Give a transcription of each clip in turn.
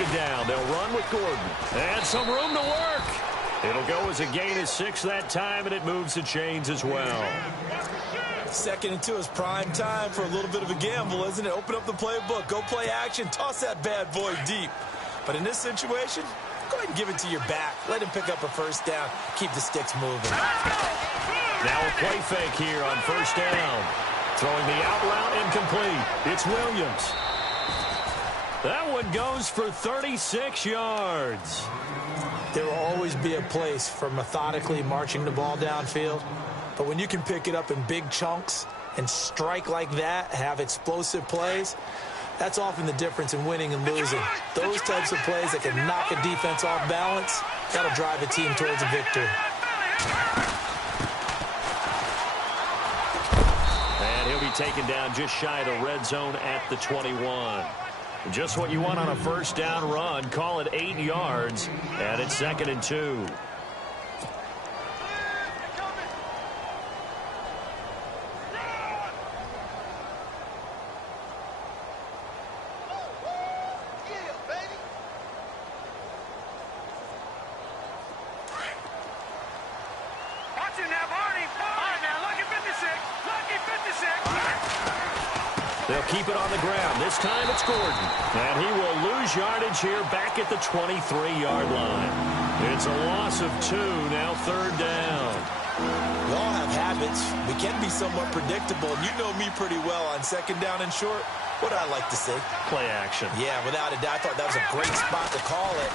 second down. They'll run with Gordon. And some room to work. It'll go as a gain of 6 that time, and it moves the chains as well. 2nd and 2 is prime time for a little bit of a gamble, isn't it? Open up the playbook, go play action, toss that bad boy deep. But in this situation, go ahead and give it to your back. Let him pick up a first down. Keep the sticks moving. Now a play fake here on first down. Throwing the out route incomplete. It's Williams. That one goes for 36 yards. There will always be a place for methodically marching the ball downfield. But when you can pick it up in big chunks and strike like that, have explosive plays, that's often the difference in winning and losing. Those types of plays that can knock a defense off balance, that'll drive a team towards a victory. And he'll be taken down just shy of the red zone at the 21. Just what you want on a first down run. Call it 8 yards, and it's 2nd and 2. They'll keep it on the ground. This time it's Gordon. And he will lose yardage here back at the 23-yard line. It's a loss of 2, now 3rd down. We all have habits. We can be somewhat predictable. And you know me pretty well on 2nd down and short. What do I like to say? Play action. Yeah, without a doubt. I thought that was a great spot to call it.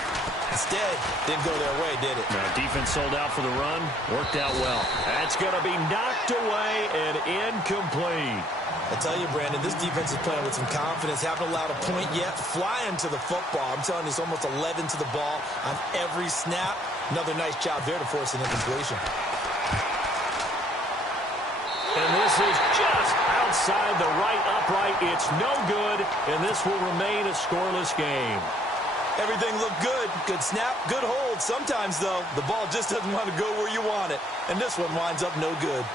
Instead, didn't go their way, did it? Now, defense sold out for the run. Worked out well. That's going to be knocked away and incomplete. I tell you, Brandon, this defense is playing with some confidence. Haven't allowed a point yet. Flying to the football. I'm telling you, it's almost 11 to the ball on every snap. Another nice job there to force an incompletion. And this is just outside the right upright. It's no good, and this will remain a scoreless game. Everything looked good. Good snap, good hold. Sometimes, though, the ball just doesn't want to go where you want it. And this one winds up no good.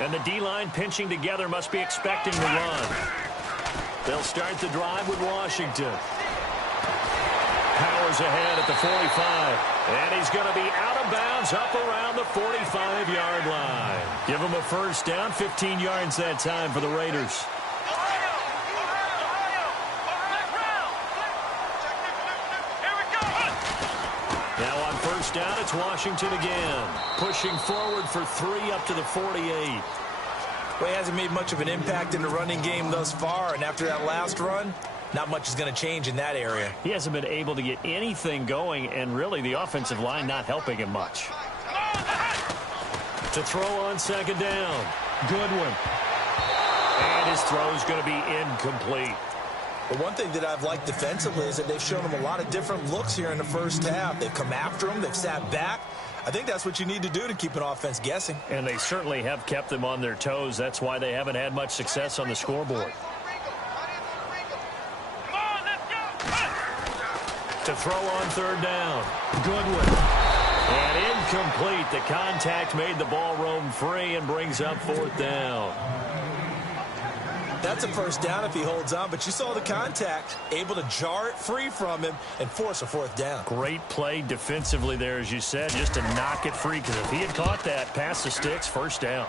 And the D-line pinching together must be expecting the run. They'll start the drive with Washington. Powers ahead at the 45. And he's going to be out of bounds up around the 45-yard line. Give him a first down, 15 yards that time for the Raiders. Now on first down, it's Washington again. Pushing forward for 3 up to the 48. Well, he hasn't made much of an impact in the running game thus far, and after that last run, not much is going to change in that area. He hasn't been able to get anything going, and really the offensive line not helping him much. To throw on 2nd down. Goodwin. And his throw is going to be incomplete. But one thing that I've liked defensively is that they've shown him a lot of different looks here in the first half. They've come after him. They've sat back. I think that's what you need to do to keep an offense guessing. And they certainly have kept them on their toes. That's why they haven't had much success on the scoreboard. To throw on 3rd down. Goodwin. And incomplete. The contact made the ball roam free and brings up 4th down. That's a first down if he holds on, but you saw the contact, able to jar it free from him and force a 4th down. Great play defensively there, as you said, just to knock it free, because if he had caught that, past the sticks, first down.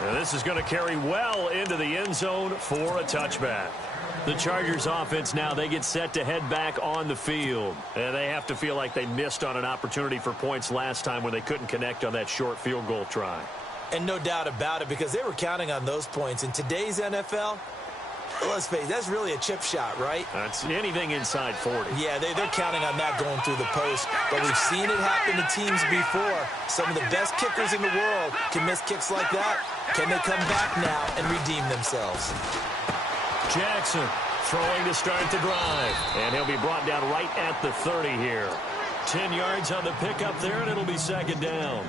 Now this is going to carry well into the end zone for a touchback. The Chargers offense now, they get set to head back on the field. And they have to feel like they missed on an opportunity for points last time when they couldn't connect on that short field goal try. And no doubt about it, because they were counting on those points. In today's NFL, let's face it, that's really a chip shot, right? That's anything inside 40. Yeah, they're counting on that going through the post. But we've seen it happen to teams before. Some of the best kickers in the world can miss kicks like that. Can they come back now and redeem themselves? Jackson throwing to start the drive. And he'll be brought down right at the 30 here. 10 yards on the pickup there, and it'll be 2nd down.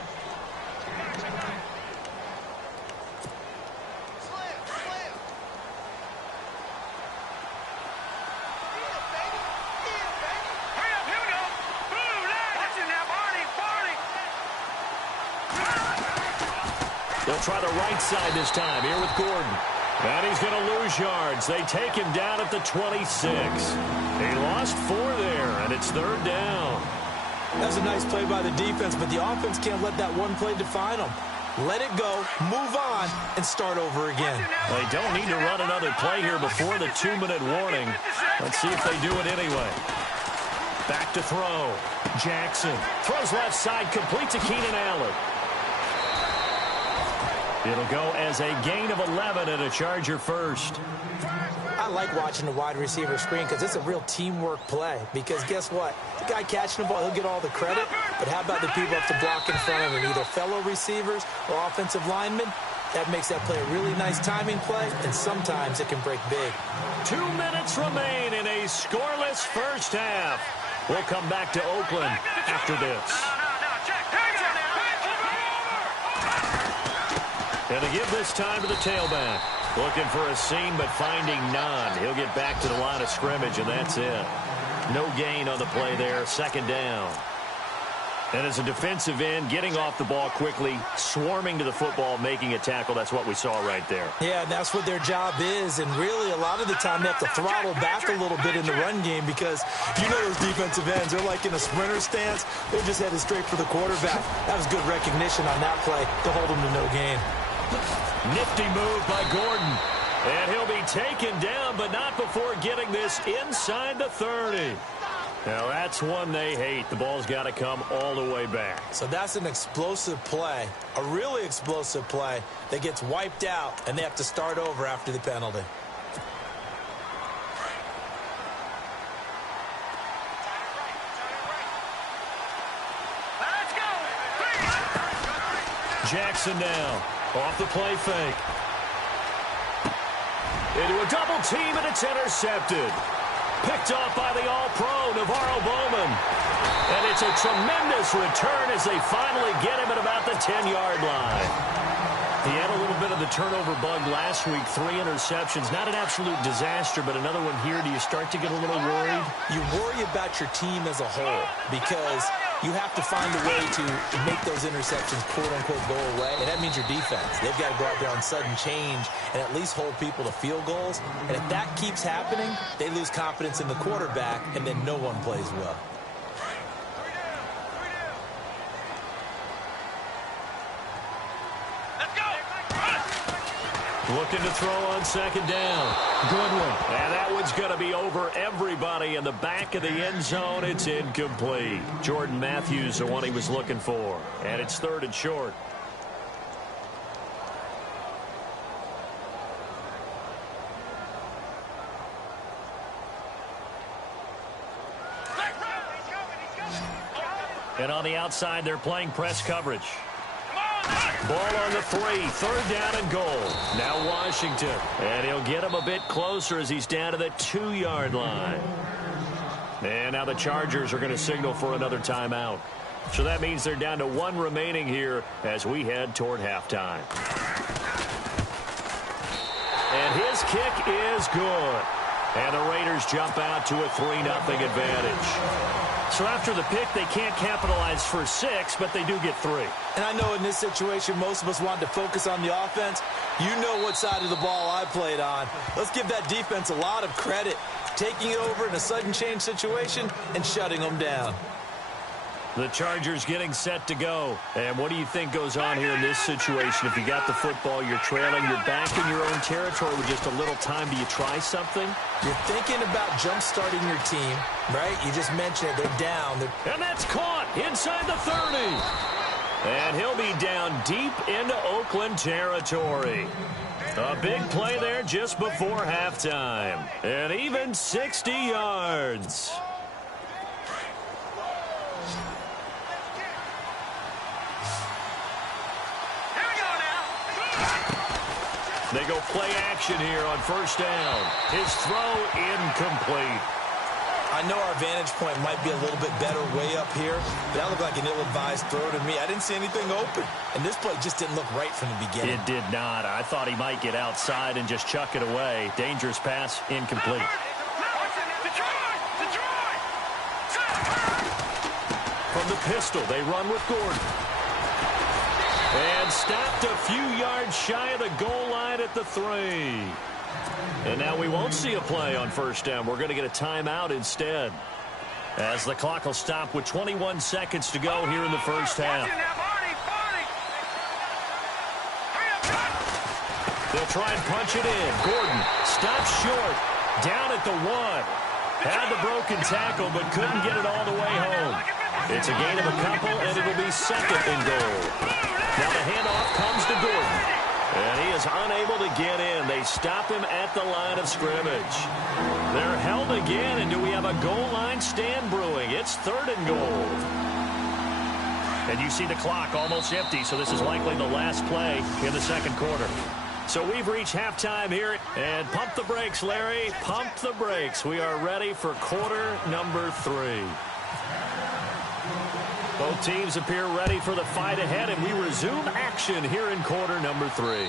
They'll try the right side this time here with Gordon. And he's going to lose yards. They take him down at the 26. He lost 4 there, and it's 3rd down. That's a nice play by the defense, but the offense can't let that one play define them. Let it go, move on, and start over again. They don't need to run another play here before the 2-minute warning. Let's see if they do it anyway. Back to throw. Jackson throws left side, complete to Keenan Allen. It'll go as a gain of 11 and a Charger first. I like watching the wide receiver screen because it's a real teamwork play. Because guess what? The guy catching the ball, he'll get all the credit. But how about the people up to block in front of him, either fellow receivers or offensive linemen? That makes that play a really nice timing play, and sometimes it can break big. 2 minutes remain in a scoreless first half. We'll come back to Oakland after this. And to give this time to the tailback. Looking for a seam, but finding none. He'll get back to the line of scrimmage, and that's it. No gain on the play there. 2nd down. And as a defensive end, getting off the ball quickly, swarming to the football, making a tackle. That's what we saw right there. Yeah, and that's what their job is. And really, a lot of the time, they have to throttle back a little bit in the run game because you know those defensive ends, they're like in a sprinter stance. They're just headed straight for the quarterback. That was good recognition on that play to hold them to no gain. Nifty move by Gordon. And he'll be taken down, but not before getting this inside the 30. Now, that's one they hate. The ball's got to come all the way back. So that's an explosive play, a really explosive play that gets wiped out, and they have to start over after the penalty. Jackson now. Off the play fake. Into a double team, and it's intercepted. Picked off by the All-Pro, Navarro Bowman. And it's a tremendous return as they finally get him at about the 10-yard line. He had a little bit of the turnover bug last week, 3 interceptions. Not an absolute disaster, but another one here. Do you start to get a little worried? You worry about your team as a whole because you have to find a way to make those interceptions, quote-unquote, go away. And that means your defense. They've got to go out there on sudden change and at least hold people to field goals. And if that keeps happening, they lose confidence in the quarterback, and then no one plays well. Looking to throw on 2nd down. Good one. And that one's going to be over everybody in the back of the end zone. It's incomplete. Jordan Matthews, the one he was looking for. And it's 3rd and short. And on the outside, they're playing press coverage. Ball on the 3, 3rd down and goal. Now Washington. And he'll get him a bit closer as he's down to the 2-yard line. And now the Chargers are going to signal for another timeout. So that means they're down to 1 remaining here as we head toward halftime. And his kick is good. And the Raiders jump out to a 3-0 advantage. So after the pick, they can't capitalize for 6, but they do get 3. And I know in this situation, most of us wanted to focus on the offense. You know what side of the ball I played on. Let's give that defense a lot of credit, taking it over in a sudden change situation and shutting them down. The Chargers getting set to go. And what do you think goes on here in this situation? If you got the football, you're trailing, you're back in your own territory with just a little time. Do you try something? You're thinking about jump-starting your team, right? You just mentioned it. They're down. And that's caught inside the 30. And he'll be down deep into Oakland territory. A big play there just before halftime. And even 60 yards. They go play action here on 1st down. His throw incomplete. I know our vantage point might be a little bit better way up here, but that looked like an ill-advised throw to me. I didn't see anything open, and this play just didn't look right from the beginning. It did not. I thought he might get outside and just chuck it away. Dangerous pass, incomplete. From the pistol, they run with Gordon. And stopped a few yards shy of the goal line at the 3. And now we won't see a play on first down. We're going to get a timeout instead, as the clock will stop with 21 seconds to go here in the first half. They'll try and punch it in. Gordon stops short. Down at the 1. Had the broken tackle, but couldn't get it all the way home. It's a gain of a couple, and it'll be second and goal. Now the handoff comes to Gordon, and he is unable to get in. They stop him at the line of scrimmage. They're held again, and do we have a goal line stand brewing? It's third and goal. And you see the clock almost empty, so this is likely the last play in the second quarter. So we've reached halftime here, and pump the brakes, Larry. Pump the brakes. We are ready for quarter number 3. Both teams appear ready for the fight ahead, and we resume action here in quarter number 3.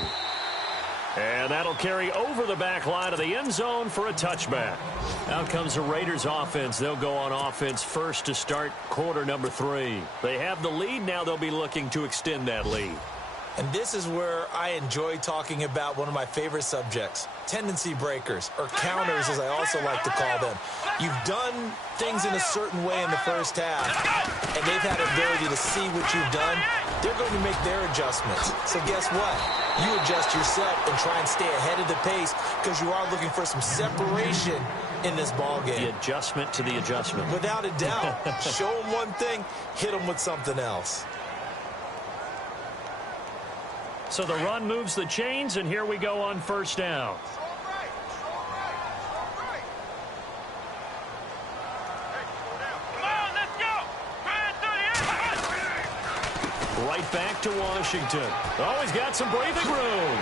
And that'll carry over the back line of the end zone for a touchback. Out comes the Raiders offense. They'll go on offense first to start quarter number 3. They have the lead. Now they'll be looking to extend that lead. And this is where I enjoy talking about one of my favorite subjects, tendency breakers, or counters as I also like to call them. You've done things in a certain way in the first half, and they've had the ability to see what you've done. They're going to make their adjustments. So guess what? You adjust yourself and try and stay ahead of the pace because you are looking for some separation in this ball game. The adjustment to the adjustment. Without a doubt. Show them one thing, hit them with something else. So the run moves the chains, and here we go on first down. Right back to Washington. Oh, he's got some breathing room.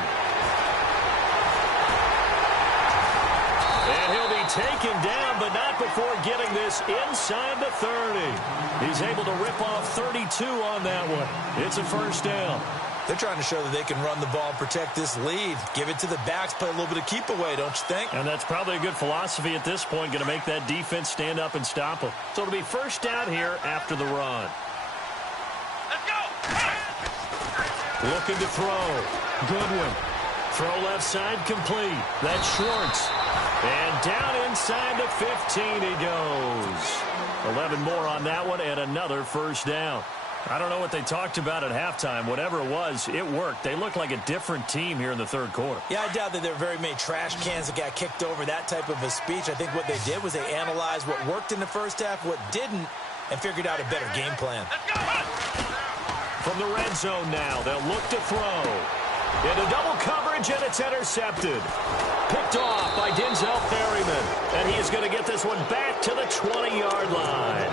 And he'll be taken down, but not before getting this inside the 30. He's able to rip off 32 on that one. It's a first down. They're trying to show that they can run the ball and protect this lead. Give it to the backs, play a little bit of keep away, don't you think? And that's probably a good philosophy at this point, going to make that defense stand up and stop them. So it'll be first down here after the run. Let's go! Looking to throw. Goodwin. Throw left side complete. That's Schwartz. And down inside the 15 he goes. 11 more on that one and another first down. I don't know what they talked about at halftime. Whatever it was, it worked. They look like a different team here in the third quarter. Yeah, I doubt that there were very many trash cans that got kicked over, that type of a speech. I think what they did was they analyzed what worked in the first half, what didn't, and figured out a better game plan. From the red zone now, they'll look to throw. Into double coverage, and it's intercepted. Picked off by Denzel Ferryman. And he is going to get this one back to the 20-yard line.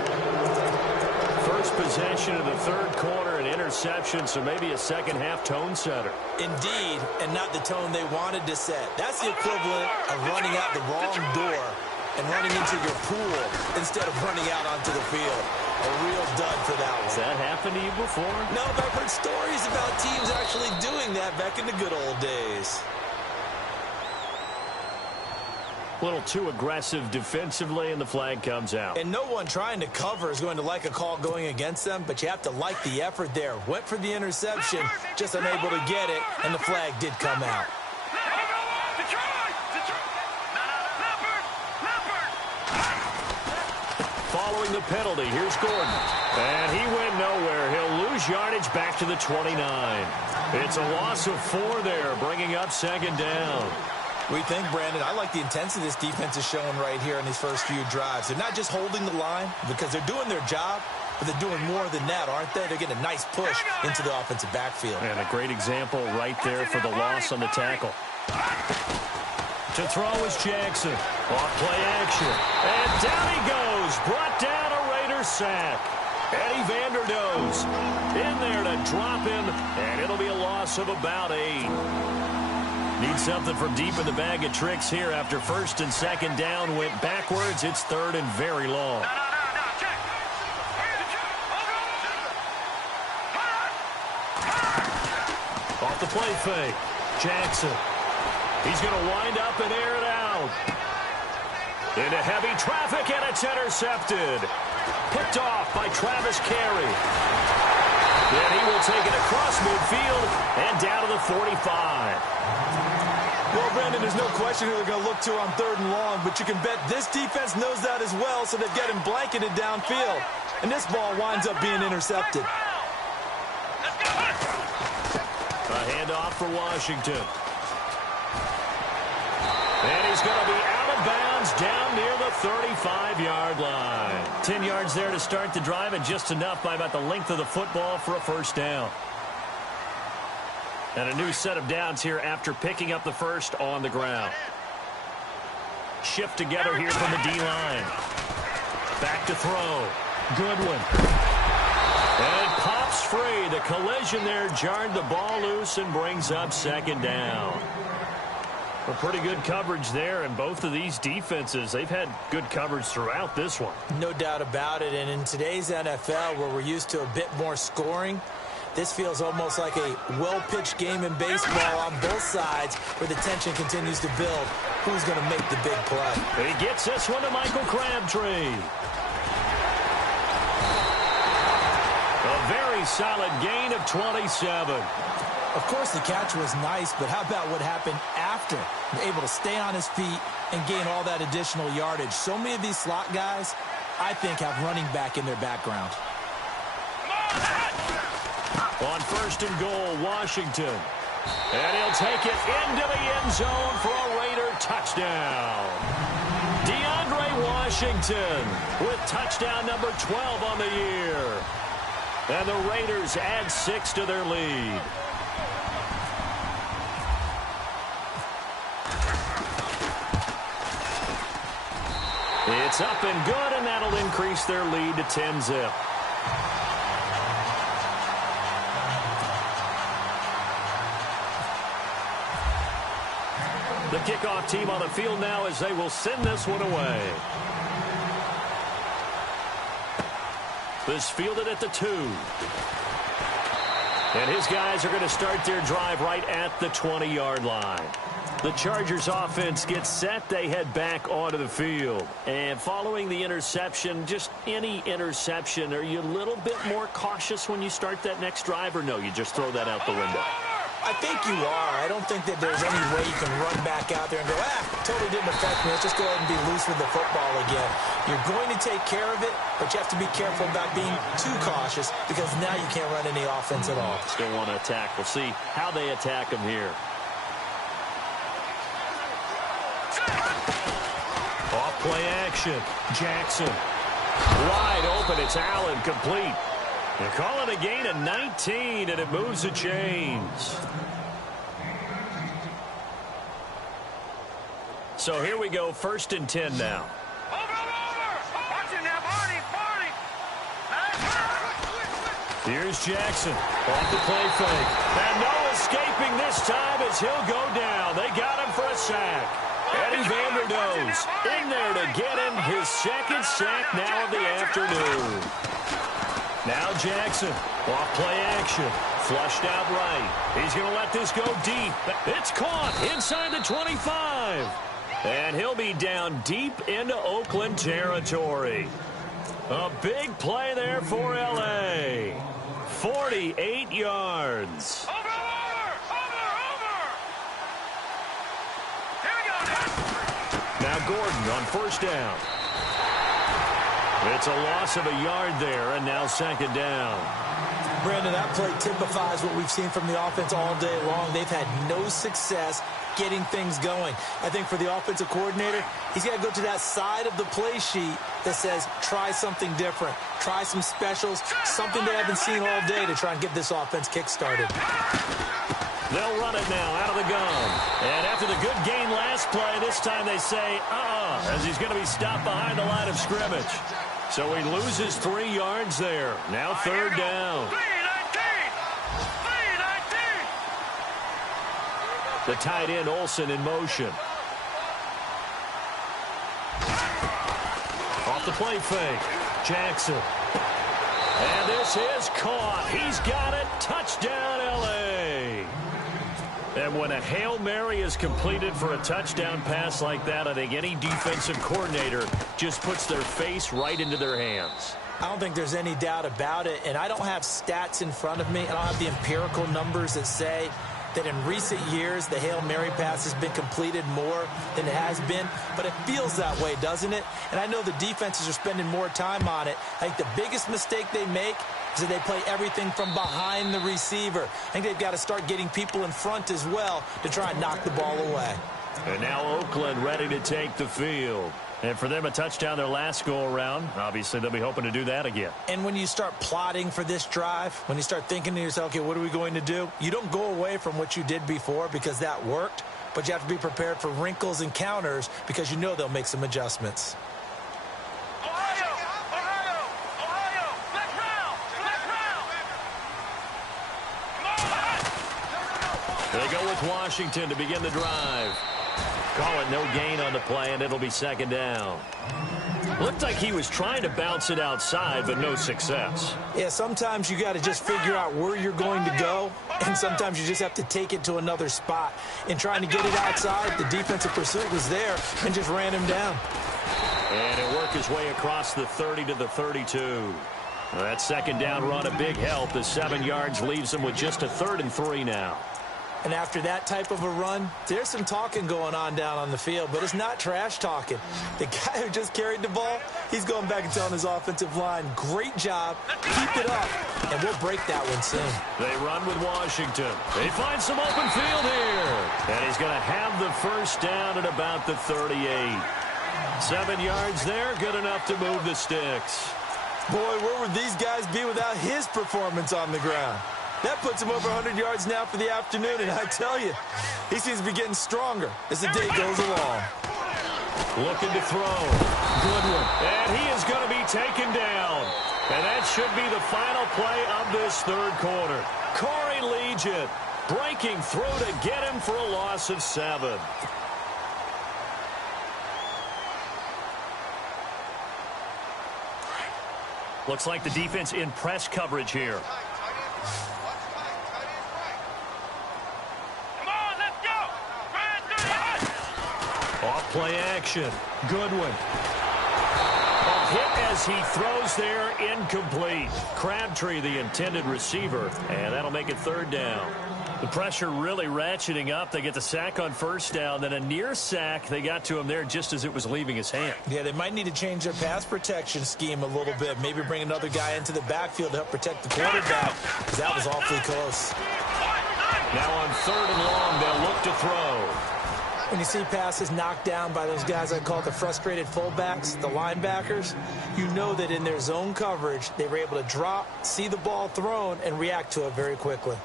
First possession of the third quarter, an interception, so maybe a second-half tone setter. Indeed, and not the tone they wanted to set. That's the equivalent of running out the wrong door and running into your pool instead of running out onto the field. A real dud for that one. Has that happened to you before? No, but I've heard stories about teams actually doing that back in the good old days. A little too aggressive defensively, and the flag comes out. And no one trying to cover is going to like a call going against them, but you have to like the effort there. Went for the interception, just unable to get it, and the flag did come out. Following the penalty, here's Gordon. And he went nowhere. He'll lose yardage back to the 29. It's a loss of 4 there, bringing up second down. We think, Brandon, I like the intensity this defense is showing right here in these first few drives. They're not just holding the line because they're doing their job, but they're doing more than that, aren't they? They're getting a nice push into the offensive backfield. And a great example right there for the loss on the tackle. To throw is Jackson. Off play action. And down he goes. Brought down a Raiders sack. Eddie Vanderdoes in there to drop him, and it'll be a loss of about 8. Need something from deep in the bag of tricks here after first and second down went backwards. It's third and very long. Off the play fake. Jackson. He's going to wind up and air it out. Into heavy traffic, and it's intercepted. Picked off by Travis Carey. Then he will take it across midfield and down to the 45. Well, Brandon, there's no question who they're going to look to on 3rd and long, but you can bet this defense knows that as well, so they've got him blanketed downfield. And this ball winds up being intercepted. A handoff for Washington. And he's going to be out of bounds down near the 35-yard line. 10 yards there to start the drive, and just enough by about the length of the football for a first down. And a new set of downs here after picking up the first on the ground. Shift together here from the D-line. Back to throw. Goodwin. And it pops free. The collision there jarred the ball loose and brings up second down. A pretty good coverage there, and both of these defenses, they've had good coverage throughout this one. No doubt about it, and in today's NFL, where we're used to a bit more scoring, this feels almost like a well-pitched game in baseball on both sides where the tension continues to build. Who's going to make the big play? He gets this one to Michael Crabtree. A very solid gain of 27. Of course, the catch was nice, but how about what happened after? Able to stay on his feet and gain all that additional yardage. So many of these slot guys, I think, have running back in their background. On 1st and goal, Washington. And he'll take it into the end zone for a Raider touchdown. DeAndre Washington with touchdown number 12 on the year. And the Raiders add 6 to their lead. It's up and good, and that'll increase their lead to 10-zip. The kickoff team on the field now as they will send this one away. This fielded at the 2. And his guys are going to start their drive right at the 20-yard line. The Chargers offense gets set. They head back onto the field. And following the interception, just any interception, are you a little bit more cautious when you start that next drive, or no, you just throw that out the window? I think you are. I don't think that there's any way you can run back out there and go, totally didn't affect me. Let's just go ahead and be loose with the football again. You're going to take care of it, but you have to be careful about being too cautious because now you can't run any offense at all. Still want to attack. We'll see how they attack him here. Off play action. Jackson. Wide open. It's Allen, complete. They call it a gain of 19, and it moves the chains. So here we go, 1st and 10 now. Watch it now, Barney. Here's Jackson. Off the play fake. And no escaping this time as he'll go down. They got him for a sack. Eddie Vanderdoes in there to get him his second sack now of the afternoon. Now Jackson, off play action, flushed out right. He's going to let this go deep. It's caught inside the 25. And he'll be down deep into Oakland territory. A big play there for L.A. 48 yards. Over. Here we go. Now Gordon on 1st down. It's a loss of a yard there, and now 2nd down. Brandon, that play typifies what we've seen from the offense all day long. They've had no success getting things going. I think for the offensive coordinator, he's got to go to that side of the play sheet that says, try something different. Try some specials, something they haven't seen all day to try and get this offense kick-started. They'll run it now out of the gun. And after the good gain last play, this time they say, as he's going to be stopped behind the line of scrimmage. So he loses 3 yards there. Now 3rd down. The tight end, Olsen, in motion. Off the play fake. Jackson. And this is caught. He's got it. Touchdown, L.A. And when a Hail Mary is completed for a touchdown pass like that, I think any defensive coordinator just puts their face right into their hands. I don't think there's any doubt about it, and I don't have stats in front of me. I don't have the empirical numbers that say that in recent years the Hail Mary pass has been completed more than it has been, but it feels that way, doesn't it? And I know the defenses are spending more time on it. I think the biggest mistake they make is that they play everything from behind the receiver. I think they've got to start getting people in front as well to try and knock the ball away. And now Oakland ready to take the field. And for them, a touchdown their last go-around. Obviously, they'll be hoping to do that again. And when you start plotting for this drive, when you start thinking to yourself, okay, what are we going to do? You don't go away from what you did before because that worked, but you have to be prepared for wrinkles and counters because you know they'll make some adjustments. Ohio, let's round. They go with Washington to begin the drive. Call it no gain on the play, and it'll be second down. Looked like he was trying to bounce it outside, but no success. Yeah, sometimes you got to just figure out where you're going to go, and sometimes you just have to take it to another spot. In trying to get it outside, the defensive pursuit was there and just ran him down. And it worked his way across the 30 to the 32. That second down run, a big help. The 7 yards leaves him with just a 3rd and 3 now. And after that type of a run, there's some talking going on down on the field, but it's not trash talking. The guy who just carried the ball, he's going back and telling his offensive line, great job, keep it up, and we'll break that one soon. They run with Washington. They find some open field here. And he's going to have the first down at about the 38. 7 yards there, good enough to move the sticks. Boy, where would these guys be without his performance on the ground? That puts him over 100 yards now for the afternoon, and I tell you, he seems to be getting stronger as the day goes along. Looking to throw. Good one. And he is going to be taken down. And that should be the final play of this third quarter. Corey Legion breaking through to get him for a loss of 7. Looks like the defense in press coverage here. Play action. Goodwin. A hit as he throws there, incomplete. Crabtree, the intended receiver, and that'll make it 3rd down. The pressure really ratcheting up. They get the sack on 1st down, then a near sack. They got to him there just as it was leaving his hand. Yeah, they might need to change their pass protection scheme a little bit. Maybe bring another guy into the backfield to help protect the quarterback, because that was awfully close. Now on 3rd and long, they'll look to throw. When you see passes knocked down by those guys I call the frustrated fullbacks, the linebackers, you know that in their zone coverage, they were able to drop, see the ball thrown, and react to it very quickly.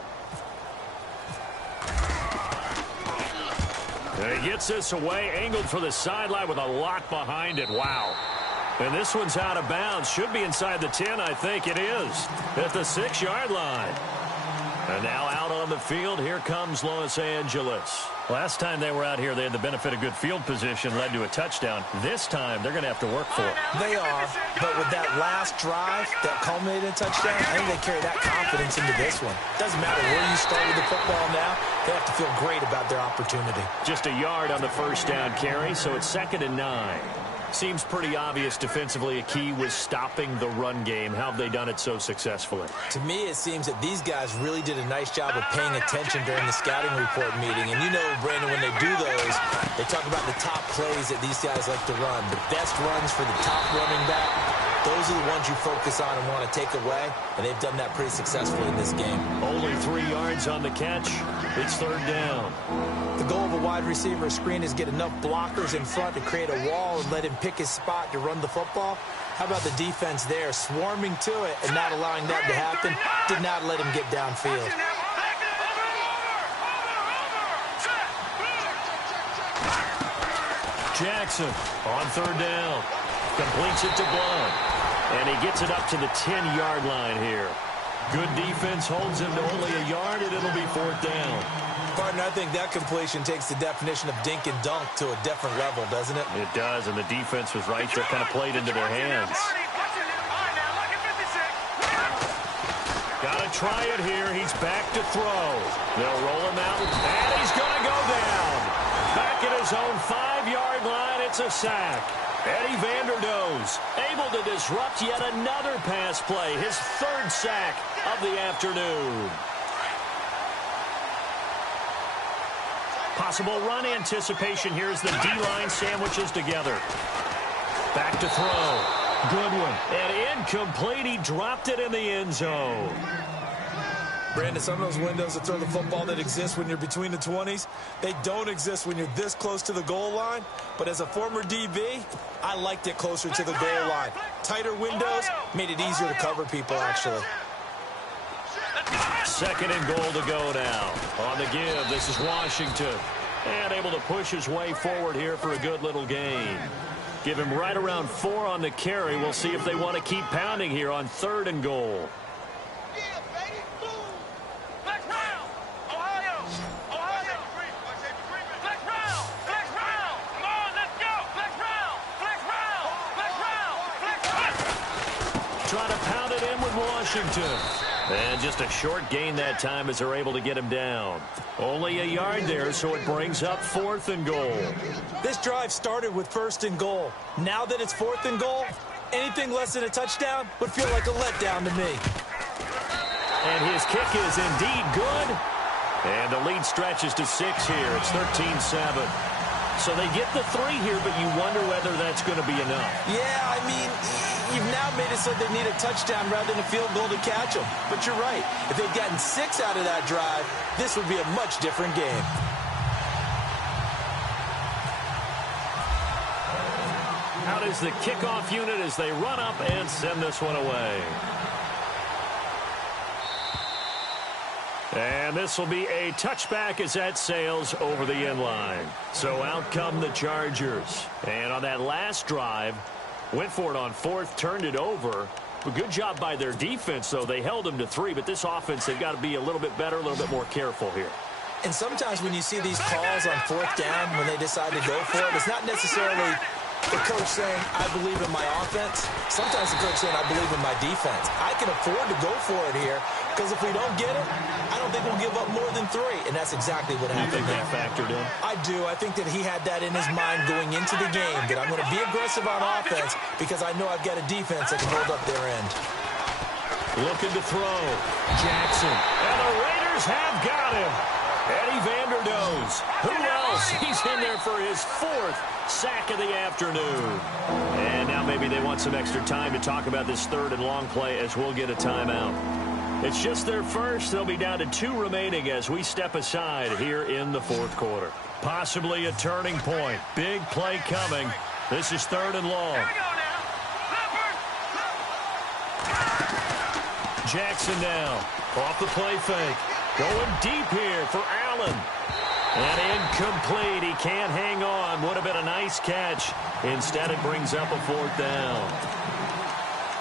And he gets this away, angled for the sideline with a lot behind it. Wow. And this one's out of bounds. Should be inside the 10, I think it is. At the 6-yard line. And now out on the field, here comes Los Angeles. Last time they were out here, they had the benefit of good field position, led to a touchdown. This time, they're going to have to work for it. They are, but with that last drive that culminated in a touchdown, I think they carry that confidence into this one. Doesn't matter where you start with the football now, they have to feel great about their opportunity. Just a yard on the 1st down carry, so it's 2nd and 9. Seems pretty obvious defensively a key was stopping the run game. How have they done it so successfully? To me, it seems that these guys really did a nice job of paying attention during the scouting report meeting. And you know, Brandon, when they do those, they talk about the top plays that these guys like to run. The best runs for the top running back, those are the ones you focus on and want to take away. And they've done that pretty successfully in this game. Only 3 yards on the catch. It's 3rd down. The goal of a wide receiver screen is get enough blockers in front to create a wall and let him pick his spot to run the football. How about the defense there, swarming to it and not allowing that to happen? Did not let him get downfield. Jackson on 3rd down. Completes it to Blunt. And he gets it up to the 10-yard line here. Good defense holds him to only a yard, and it'll be 4th down. Partner, I think that completion takes the definition of dink and dunk to a different level, doesn't it? It does, and the defense was right there, kind of played into their hands. Got to try it here. He's back to throw. They'll roll him out, and he's going to go down. Back at his own 5-yard line, it's a sack. Eddie Vanderdoes able to disrupt yet another pass play, his third sack of the afternoon. Possible run anticipation here as the D-line sandwiches together. Back to throw. Good one. And incomplete. He dropped it in the end zone. Brandon, some of those windows to throw the football that exist when you're between the 20s, they don't exist when you're this close to the goal line. But as a former DB, I liked it closer to the goal line. Tighter windows made it easier to cover people, actually. Second and goal to go now. On the give, this is Washington. And able to push his way forward here for a good little gain. Give him right around 4 on the carry. We'll see if they want to keep pounding here on third and goal. Trying to pound it in with Washington. And just a short gain that time as they're able to get him down. Only a yard there, so it brings up 4th and goal. This drive started with 1st and goal. Now that it's 4th and goal, anything less than a touchdown would feel like a letdown to me. And his kick is indeed good. And the lead stretches to 6 here. It's 13-7. So they get the 3 here, but you wonder whether that's going to be enough. Yeah, I mean, you've now made it so they need a touchdown rather than a field goal to catch them. But you're right. If they'd gotten 6 out of that drive, this would be a much different game. Out is the kickoff unit as they run up and send this one away. And this will be a touchback as that sails over the end line. So out come the Chargers. And on that last drive, went for it on 4th, turned it over. A good job by their defense, though. They held them to 3, but this offense, they've got to be a little bit better, a little bit more careful here. And sometimes when you see these calls on 4th down, when they decide to go for it, it's not necessarily the coach saying, I believe in my offense. Sometimes the coach saying, I believe in my defense. I can afford to go for it here because if we don't get it, I don't think we'll give up more than 3. And that's exactly what happened. You think that factored in? I do. I think that he had that in his mind going into the game, that I'm going to be aggressive on offense because I know I've got a defense that can hold up their end. Looking to throw. Jackson. And the Raiders have got him. Eddie Vanderdoes. Who else? He's in there for his 4th sack of the afternoon. And now maybe they want some extra time to talk about this 3rd and long play as we'll get a timeout. It's just their first. They'll be down to 2 remaining as we step aside here in the 4th quarter. Possibly a turning point. Big play coming. This is 3rd and long. Jackson now. Off the play fake. Going deep here for Allen. And incomplete. He can't hang on. Would have been a nice catch. Instead, it brings up a 4th down.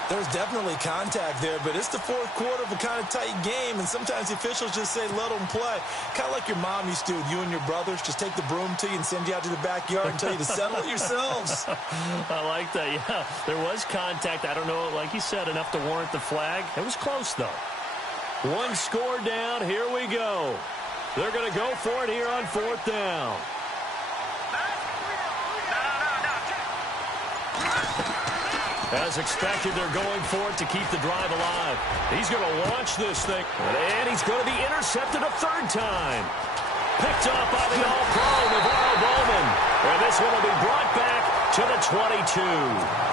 There's definitely contact there, but it's the 4th quarter of a kind of tight game, and sometimes the officials just say, let them play. Kind of like your mom used to with you and your brothers. Just take the broom to you and send you out to the backyard and tell you to settle it yourselves. I like that, yeah. There was contact. I don't know, like you said, enough to warrant the flag. It was close, though. 1 score down. Here we go. They're going to go for it here on 4th down. As expected, they're going for it to keep the drive alive. He's going to launch this thing. And he's going to be intercepted a 3rd time. Picked up by the All-Pro, Navarro Bowman. And this one will be brought back to the 22.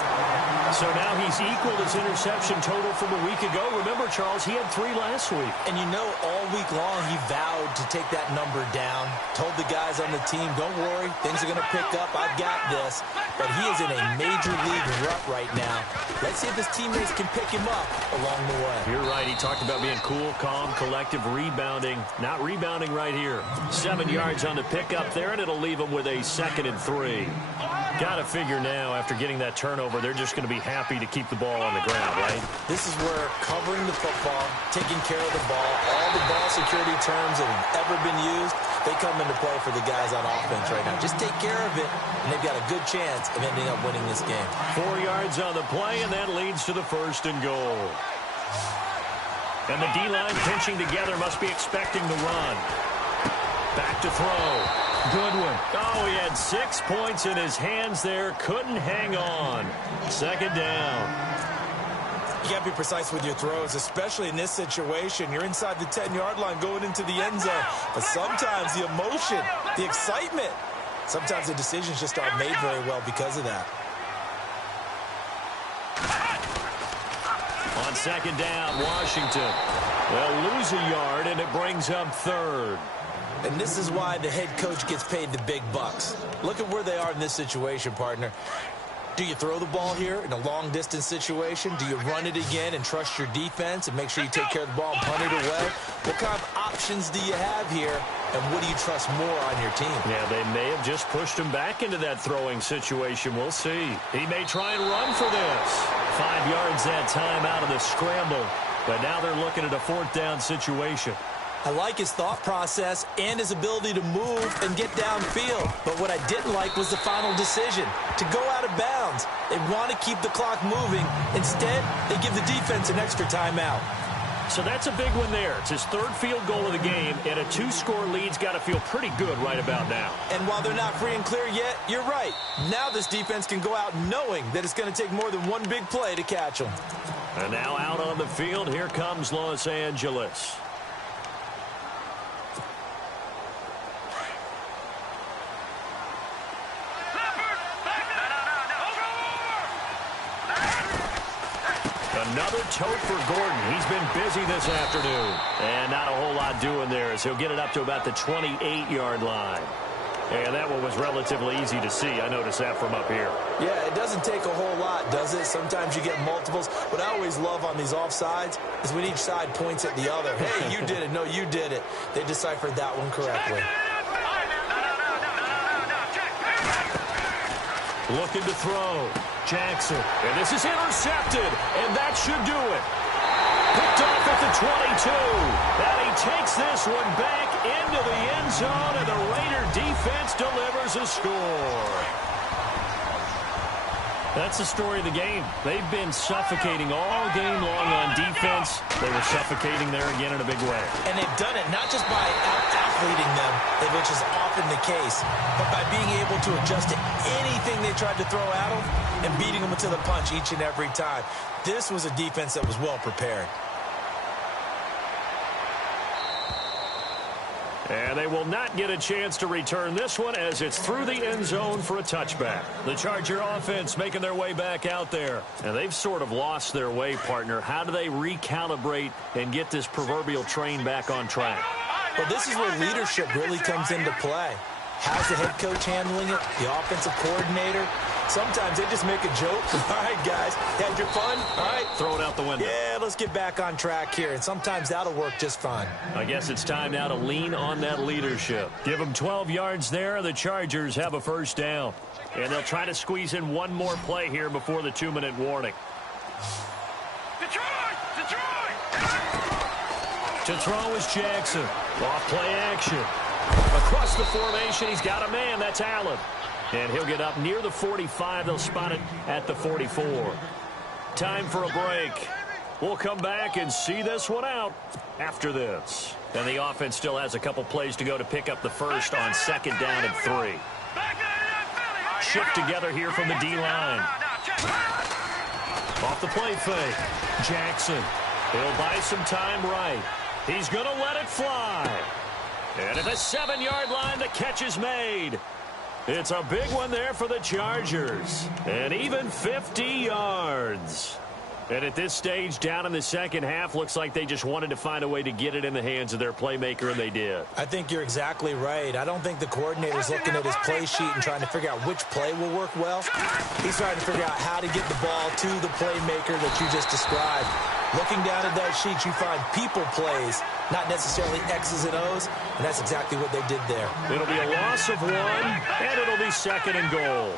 So now he's equaled his interception total from a week ago. Remember, Charles, he had 3 last week. And you know, all week long, he vowed to take that number down. Told the guys on the team, don't worry, things are going to pick up. I've got this. But he is in a major league rut right now. Let's see if his teammates can pick him up along the way. You're right. He talked about being cool, calm, collective, rebounding. Not rebounding right here. 7 yards on the pickup there, and it'll leave him with a 2nd and 3. Got to figure now, after getting that turnover, they're just going to be happy to keep the ball on the ground, right? This is where covering the football, taking care of the ball, all the ball security terms that have ever been used, they come into play for the guys on offense right now. Just take care of it, and they've got a good chance of ending up winning this game. 4 yards on the play, and that leads to the 1st and goal. And the D-line pinching together, must be expecting the run. Back to throw. Goodwin. Oh, he had 6 points in his hands there. Couldn't hang on. Second down. You got to be precise with your throws, especially in this situation. You're inside the 10-yard line going into the end zone. But sometimes the emotion, the excitement, sometimes the decisions just aren't made very well because of that. On second down, Washington. They'll lose a yard, and it brings up third. And this is why the head coach gets paid the big bucks. Look at where they are in this situation, partner. Do you throw the ball here in a long-distance situation? Do you run it again and trust your defense and make sure you take care of the ball and punt it away? What kind of options do you have here, and what do you trust more on your team? Yeah, they may have just pushed him back into that throwing situation. We'll see. He may try and run for this. 5 yards that time out of the scramble, but now they're looking at a fourth down situation. I like his thought process and his ability to move and get downfield. But what I didn't like was the final decision, to go out of bounds. They want to keep the clock moving. Instead, they give the defense an extra timeout. So that's a big one there. It's his third field goal of the game, and a 2-score lead's got to feel pretty good right about now. And while they're not free and clear yet, you're right. Now this defense can go out knowing that it's going to take more than one big play to catch them. And now out on the field, here comes Los Angeles. Another tote for Gordon. He's been busy this afternoon. And not a whole lot doing there as he'll get it up to about the 28-yard line. And that one was relatively easy to see. I noticed that from up here. Yeah, it doesn't take a whole lot, does it? Sometimes you get multiples. What I always love on these offsides is when each side points at the other. Hey, you did it. No, you did it. They deciphered that one correctly. Looking to throw. Jackson. And this is intercepted. And that should do it. Picked off at the 22. And he takes this one back into the end zone. And the Raider defense delivers a score. That's the story of the game. They've been suffocating all game long on defense. They were suffocating there again in a big way. And they've done it not just by out-athleting them, which is often the case, but by being able to adjust to anything they tried to throw at them and beating them to the punch each and every time. This was a defense that was well prepared. And they will not get a chance to return this one as it's through the end zone for a touchback. The Charger offense making their way back out there. And they've sort of lost their way, partner. How do they recalibrate and get this proverbial train back on track? Well, this is where leadership really comes into play. How's the head coach handling it? The offensive coordinator? Sometimes they just make a joke. All right, guys, had your fun? All right. Throw it out the window. Yeah, let's get back on track here. And sometimes that'll work just fine. I guess it's time now to lean on that leadership. Give them 12 yards there. The Chargers have a first down. And they'll try to squeeze in one more play here before the 2-minute warning. Detroit! To throw is Jackson. Off play action. Across the formation, he's got a man. That's Allen. And he'll get up near the 45. They'll spot it at the 44. Time for a break. We'll come back and see this one out after this. And the offense still has a couple plays to go to pick up the first on second down and 3. Shift together here from the D-line. Off the play fake. Jackson. He'll buy some time right. He's going to let it fly. And at the 7-yard line, the catch is made. It's a big one there for the Chargers. And even 50 yards. And at this stage, down in the second half, looks like they just wanted to find a way to get it in the hands of their playmaker, and they did. I think you're exactly right. I don't think the coordinator's looking at his play sheet and trying to figure out which play will work well. He's trying to figure out how to get the ball to the playmaker that you just described. Looking down at that sheet, you find people plays, not necessarily X's and O's, and that's exactly what they did there. It'll be a loss of 1, and it'll be second and goal.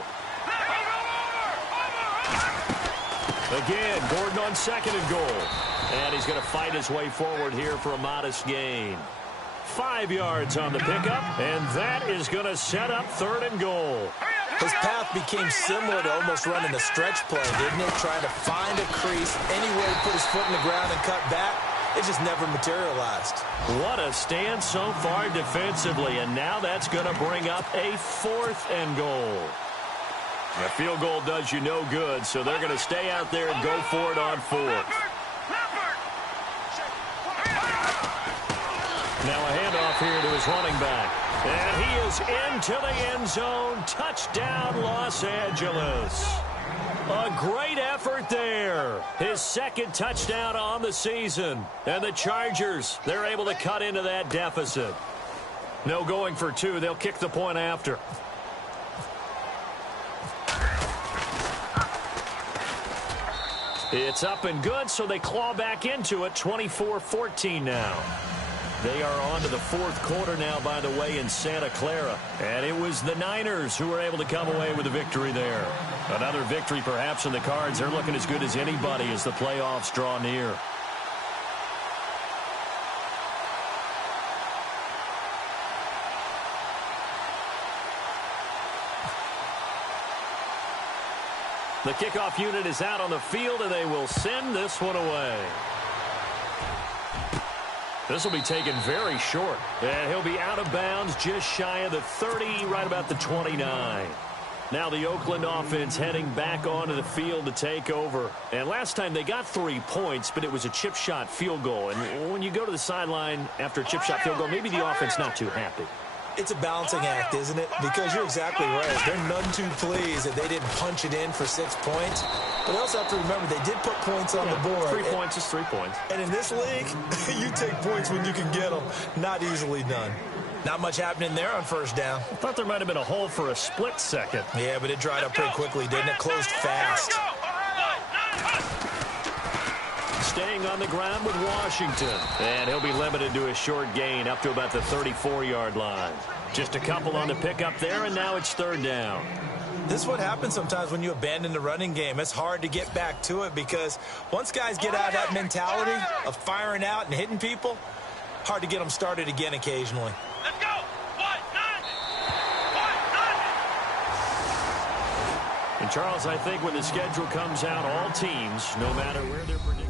Again, Gordon on second and goal. And he's going to fight his way forward here for a modest gain. 5 yards on the pickup, and that is going to set up third and goal. His path became similar to almost running a stretch play, didn't it? Trying to find a crease, anywhere to put his foot in the ground and cut back. it just never materialized. What a stand so far defensively, and now that's going to bring up a 4th and goal. A field goal does you no good, so they're going to stay out there and go for it on 4th. Now a handoff here to his running back. And he is into the end zone. Touchdown, Los Angeles. A great effort there. His 2nd touchdown on the season. And the Chargers, they're able to cut into that deficit. No going for 2. They'll kick the point after. It's up and good, so they claw back into it. 24-14 now. They are on to the 4th quarter now, by the way, in Santa Clara. And it was the Niners who were able to come away with a victory there. Another victory perhaps in the cards. They're looking as good as anybody as the playoffs draw near. The kickoff unit is out on the field, and they will send this one away. This will be taken very short. And he'll be out of bounds just shy of the 30, right about the 29. Now the Oakland offense heading back onto the field to take over. And last time they got 3 points, but it was a chip shot field goal. And when you go to the sideline after a chip shot field goal, maybe the offense not too happy. It's a balancing act, isn't it? Because you're exactly right. They're none too pleased that they didn't punch it in for 6 points. But I also have to remember they did put points on the board. 3 points is 3 points. And in this league, you take points when you can get them. Not easily done. Not much happening there on 1st down. I thought there might have been a hole for a split second. Yeah, but it dried up pretty quickly, didn't it? Closed fast. Staying on the ground with Washington. And he'll be limited to a short gain up to about the 34-yard line. Just a couple on the pickup there, and now it's 3rd down. This is what happens sometimes when you abandon the running game. It's hard to get back to it because once guys get out of that mentality of firing out and hitting people, hard to get them started again occasionally. Let's go. And Charles, I think when the schedule comes out, all teams, no matter where they're predicted,